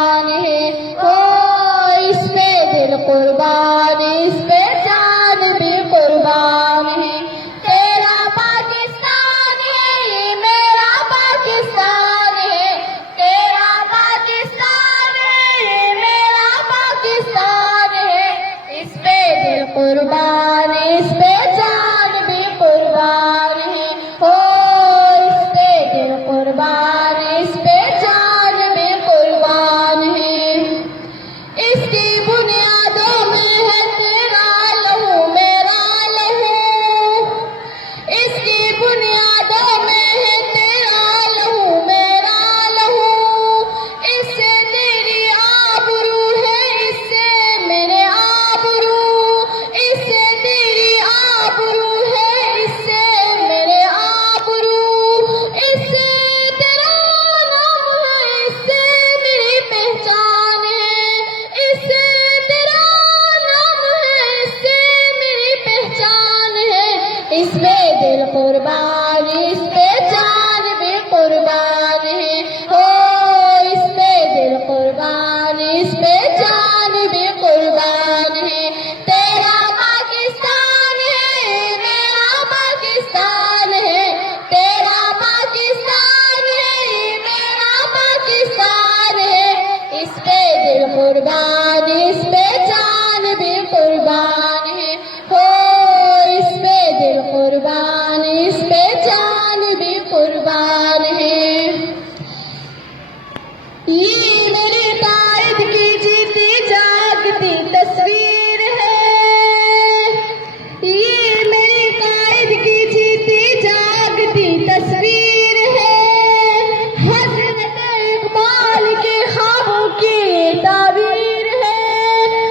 قربان ہے، ہو اس پہ دل قربان، اس پہ جان بھی قربان ہے۔ تیرا پاکستان ہے، یہ میرا پاکستان ہے، تیرا پاکستان ہے، یہ میرا پاکستان ہے۔ اس پہ دل قربان، اس پہ جان بھی قربان ہے، ہو اس پہ دل قربان، اس پہ جان بھی قربان ہے۔ اس کی بنیادوں میں ہے تیرا لہو میرا لہو، اس کی بنیادوں میں ہے تیرا لہو میرا لہو، اس سے تیری آبرو ہے، اس سے میرے آبرو، اس سے تیری آبرو ہے، اس سے میرے آبرو، اس سے تیرا نام ہے، اس سے میری پہچان ہے، اس سے تیرا نام ہے، اس سے میری پہچان ہے۔ اس پہ دل قربان، اس پہ جان بھی قربان ہے، ہو اس پہ دل قربان، اس پہ جان بھی قربان ہے۔ تیرا پاکستان ہے، میرا پاکستان ہے، تیرا پاکستان ہے، میرا پاکستان ہے۔ اس پہ دل قربان، اس پہ جان بھی قربان ہے، ہو اس پہ دل قربان، اس پہ جان بھی قربان ہے۔ یہ میرے قائد کی جیتی جاگتی تصویر ہے، یہ میرے قائد کی جیتی جاگتی تصویر ہے، حضرت اقبال کے خوابوں کی تعبیر ہے،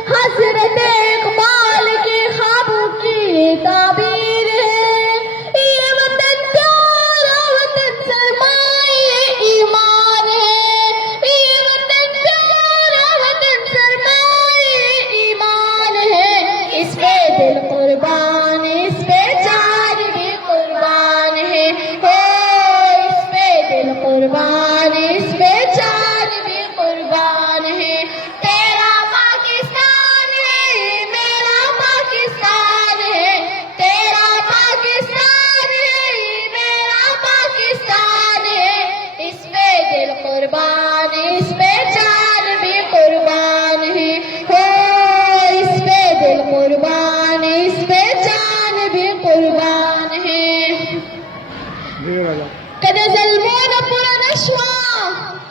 حضرت اقبال کے خوابوں کی تعبیر ہے۔ یہ وطن پیارا وطن سرمایہ ایمان ہے، یہ وطن پیارا وطن سرمایہ ایمان ہے۔ اس پہ دل قربان، اس پہ جان بھی قربان ہے، ہو اس پہ دل قربان، اس پہ جان بھی قربان ہے۔ تیرا پاکستان ہے، میرا پاکستان ہے، تیرا پاکستان ہے، میرا پاکستان ہے۔ اس پہ دل قربان، اس پہ جان بھی قربان ہے، ہو اس پہ دل قربان، اس پہ جان بھی قربان ہے۔ قد ظلمون پر نشوا